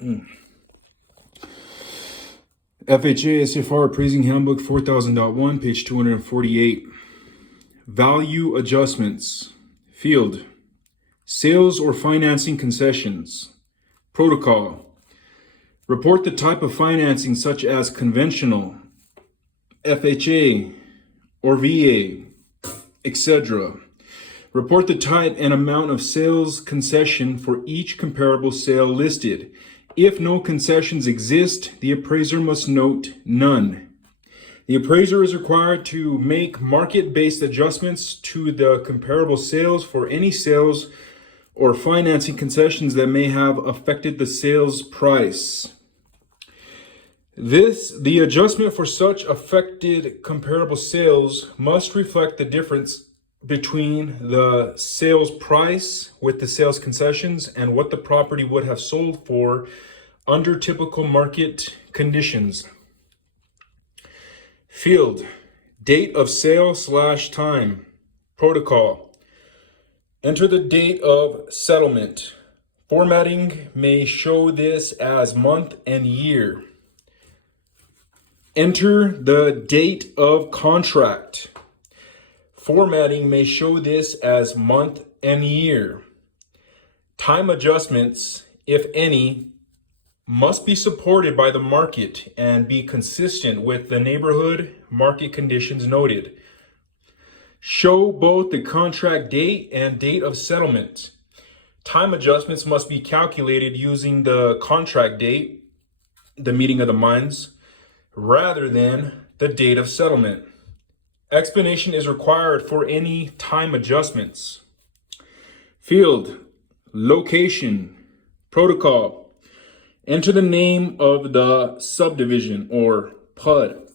FHA SFR Appraising Handbook 4000.1, page 248. Value adjustments. Field. Sales or financing concessions. Protocol. Report the type of financing such as conventional, FHA, or VA, etc. Report the type and amount of sales concession for each comparable sale listed. If no concessions exist, the appraiser must note none. The appraiser is required to make market-based adjustments to the comparable sales for any sales or financing concessions that may have affected the sales price. The adjustment for such affected comparable sales must reflect the difference between the sales price with the sales concessions and what the property would have sold for under typical market conditions. Field. Date of sale / time. Protocol. Enter the date of settlement. Formatting may show this as month and year. Enter the date of contract. Formatting may show this as month and year. Time adjustments, if any, must be supported by the market and be consistent with the neighborhood market conditions noted. Show both the contract date and date of settlement. Time adjustments must be calculated using the contract date, the meeting of the minds, rather than the date of settlement. Explanation is required for any time adjustments. Field. Location. Protocol. Enter the name of the subdivision or PUD.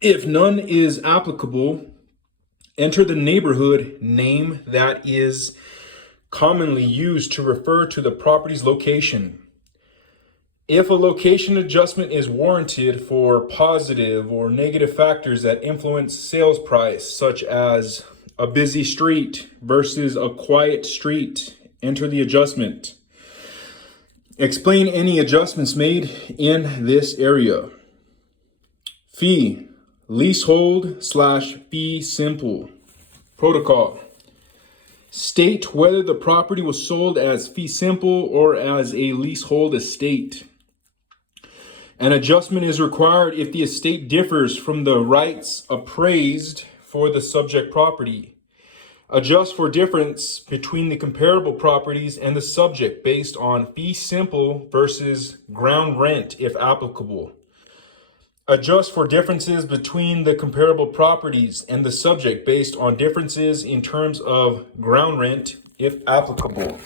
If none is applicable, enter the neighborhood name that is commonly used to refer to the property's location. If a location adjustment is warranted for positive or negative factors that influence sales price, such as a busy street versus a quiet street, enter the adjustment. Explain any adjustments made in this area. Fee. Leasehold / fee simple. Protocol. State whether the property was sold as fee simple or as a leasehold estate. An adjustment is required if the estate differs from the rights appraised for the subject property. Adjust for difference between the comparable properties and the subject based on fee simple versus ground rent if applicable. Adjust for differences between the comparable properties and the subject based on differences in terms of ground rent if applicable.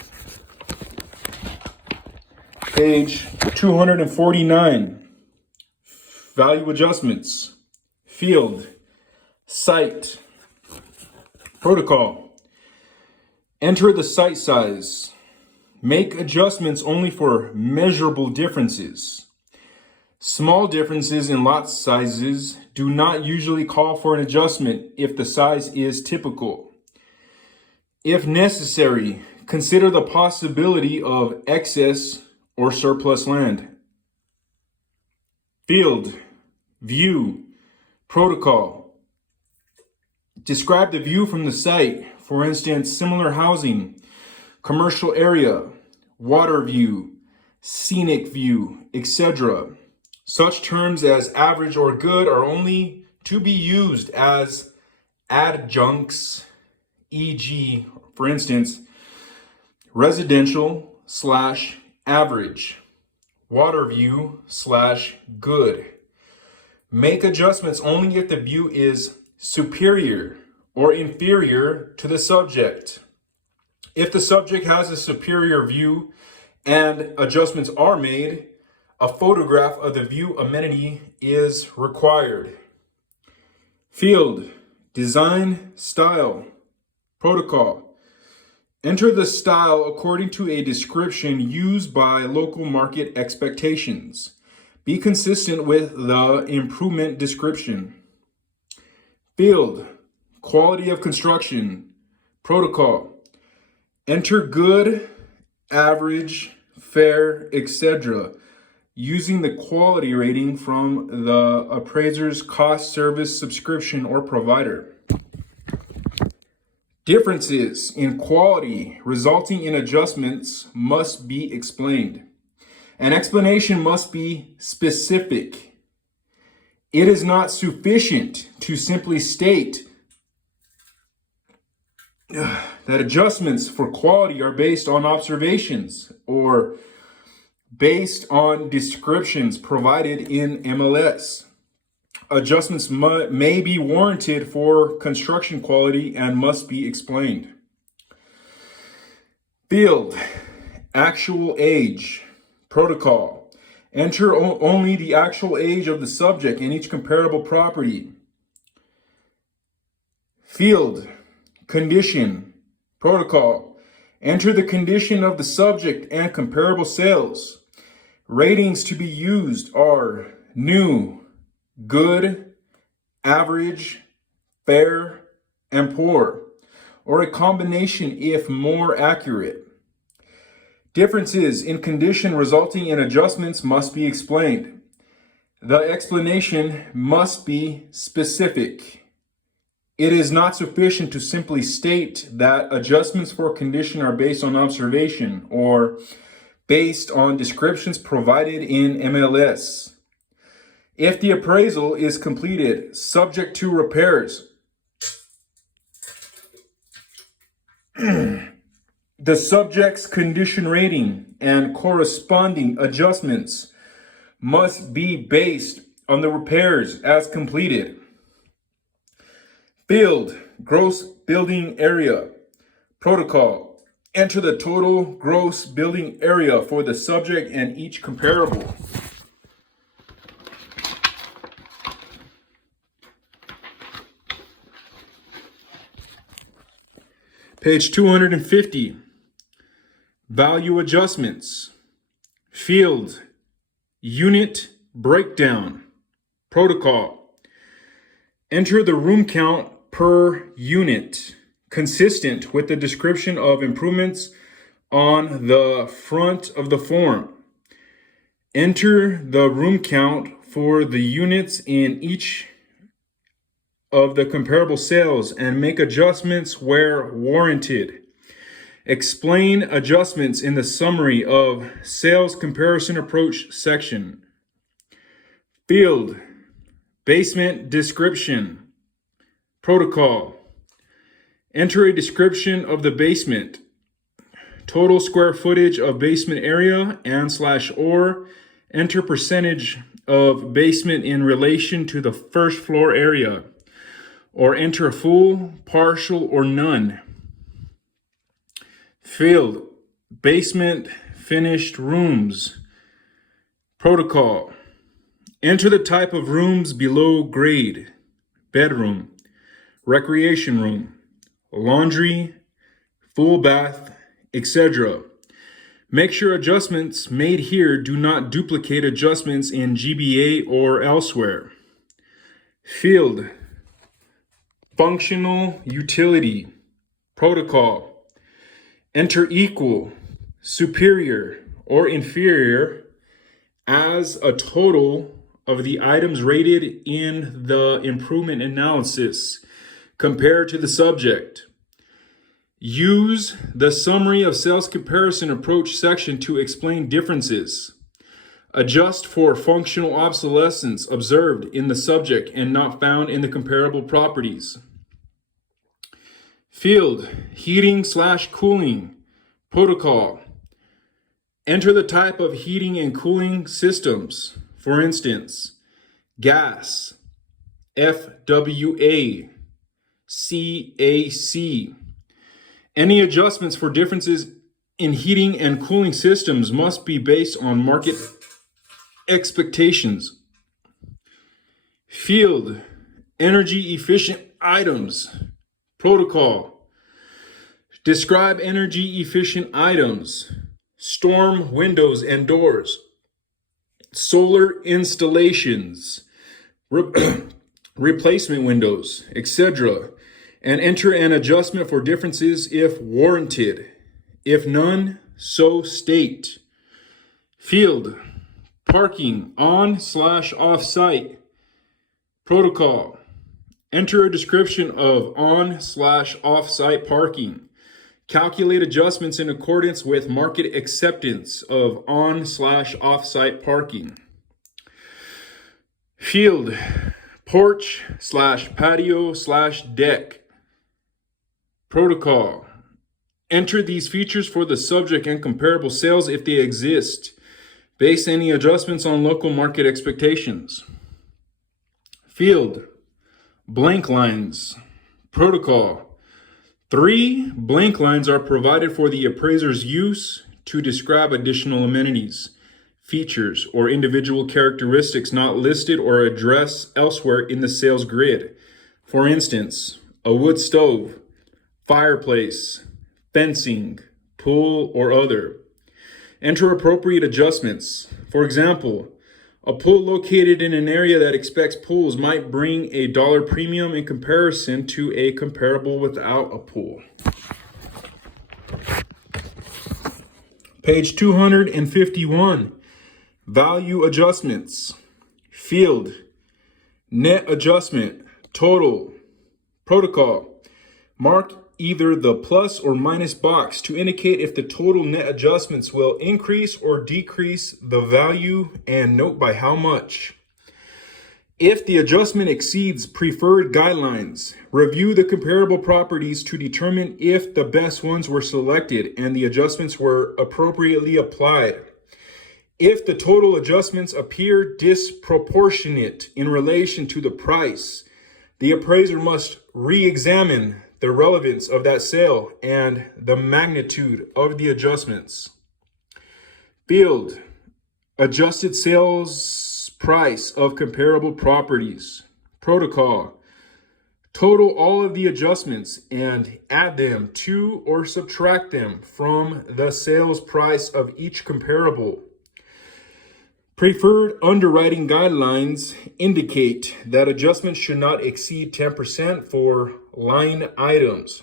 Page 249. Value adjustments. Field. Site. Protocol. Enter the site size. Make adjustments only for measurable differences. Small differences in lot sizes do not usually call for an adjustment if the size is typical. If necessary, consider the possibility of excess or surplus land. Field. View. Protocol. Describe the view from the site. For instance, similar housing, commercial area, water view, scenic view, etc. Such terms as average or good are only to be used as adjuncts, e.g., for instance, residential / average, water view / good. Make adjustments only if the view is superior or inferior to the subject. If the subject has a superior view and adjustments are made, a photograph of the view amenity is required. Field. Design style. Protocol. Enter the style according to a description used by local market expectations. Be consistent with the improvement description. Field. Quality of construction. Protocol. Enter good, average, fair, etc., using the quality rating from the appraiser's cost service subscription or provider. Differences in quality resulting in adjustments must be explained. An explanation must be specific. It is not sufficient to simply state that adjustments for quality are based on observations or based on descriptions provided in MLS. Adjustments may be warranted for construction quality and must be explained. Field, actual age, protocol. Enter only the actual age of the subject in each comparable property. Field, condition, protocol. Enter the condition of the subject and comparable sales. Ratings to be used are new, good, average, fair, and poor, or a combination if more accurate. Differences in condition resulting in adjustments must be explained. The explanation must be specific. It is not sufficient to simply state that adjustments for condition are based on observation or based on descriptions provided in MLS. If the appraisal is completed subject to repairs, the subject's condition rating and corresponding adjustments must be based on the repairs as completed. Field, gross building area, protocol. Enter the total gross building area for the subject and each comparable. Page 250, value adjustments. Field, unit breakdown, protocol. Enter the room count per unit, consistent with the description of improvements on the front of the form. Enter the room count for the units in each of the comparable sales and make adjustments where warranted. Explain adjustments in the summary of sales comparison approach section. Field, basement description, protocol. Enter a description of the basement, total square footage of basement area and/or enter percentage of basement in relation to the first floor area, or enter full, partial, or none. Field, basement finished rooms, protocol. Enter the type of rooms below grade, bedroom, recreation room, laundry, full bath, etc. Make sure adjustments made here do not duplicate adjustments in GBA or elsewhere. Field, functional utility, protocol. Enter equal, superior, or inferior as a total of the items rated in the improvement analysis compared to the subject. Use the summary of sales comparison approach section to explain differences. Adjust for functional obsolescence observed in the subject and not found in the comparable properties. Field, heating/cooling, protocol. Enter the type of heating and cooling systems. For instance, gas, FWA, CAC. Any adjustments for differences in heating and cooling systems must be based on market expectations. Field, energy efficient items, protocol. Describe energy efficient items, storm windows and doors, solar installations, replacement windows, etc., and enter an adjustment for differences if warranted. If none, so state. Field, parking on/off-site. Protocol, enter a description of on/off-site parking. Calculate adjustments in accordance with market acceptance of on/off-site parking. Field, porch/patio/deck. Protocol, enter these features for the subject and comparable sales if they exist. Base any adjustments on local market expectations. Field, blank lines. Protocol, 3 blank lines are provided for the appraiser's use to describe additional amenities, features, or individual characteristics not listed or addressed elsewhere in the sales grid. For instance, a wood stove, fireplace, fencing, pool, or other. Enter appropriate adjustments. For example, a pool located in an area that expects pools might bring a $1 premium in comparison to a comparable without a pool. Page 251, value adjustments. Field, net adjustment, total. Protocol, mark either the plus or minus box to indicate if the total net adjustments will increase or decrease the value, and note by how much. If the adjustment exceeds preferred guidelines, review the comparable properties to determine if the best ones were selected and the adjustments were appropriately applied. If the total adjustments appear disproportionate in relation to the price, the appraiser must re-examine the relevance of that sale and the magnitude of the adjustments. Field, adjusted sales price of comparable properties. Protocol, total all of the adjustments and add them to or subtract them from the sales price of each comparable. Preferred underwriting guidelines indicate that adjustments should not exceed 10% for line items,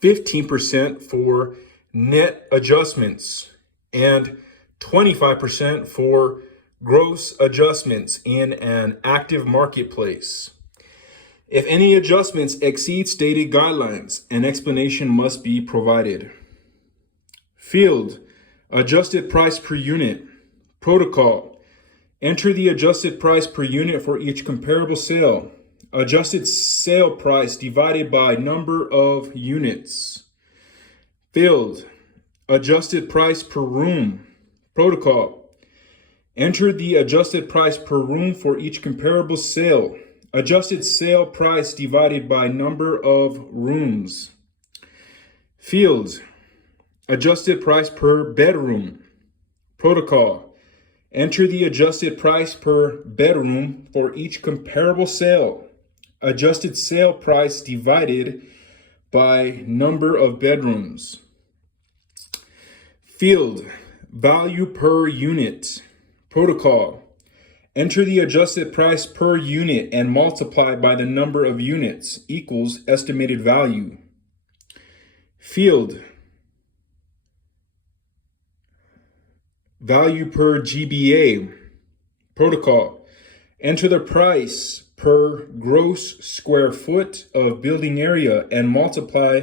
15% for net adjustments, and 25% for gross adjustments in an active marketplace. If any adjustments exceed stated guidelines, an explanation must be provided. Field, adjusted price per unit. Protocol, enter the adjusted price per unit for each comparable sale. Adjusted sale price divided by number of units. Field, adjusted price per room. Protocol, enter the adjusted price per room for each comparable sale. Adjusted sale price divided by number of rooms. Field, adjusted price per bedroom. Protocol, enter the adjusted price per bedroom for each comparable sale. Adjusted sale price divided by number of bedrooms. Field, value per unit. Protocol, enter the adjusted price per unit and multiply by the number of units equals estimated value. Field, value per GBA. Protocol, enter the price per gross square foot of building area and multiply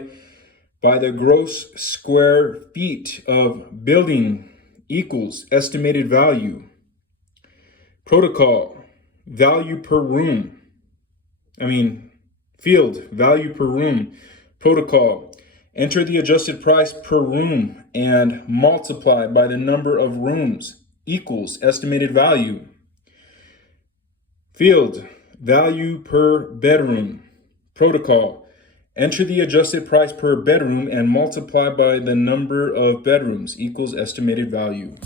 by the gross square feet of building equals estimated value. Protocol, value per room. Field, value per room. Protocol, enter the adjusted price per room and multiply by the number of rooms equals estimated value. Field, value per bedroom. Protocol, enter the adjusted price per bedroom and multiply by the number of bedrooms equals estimated value.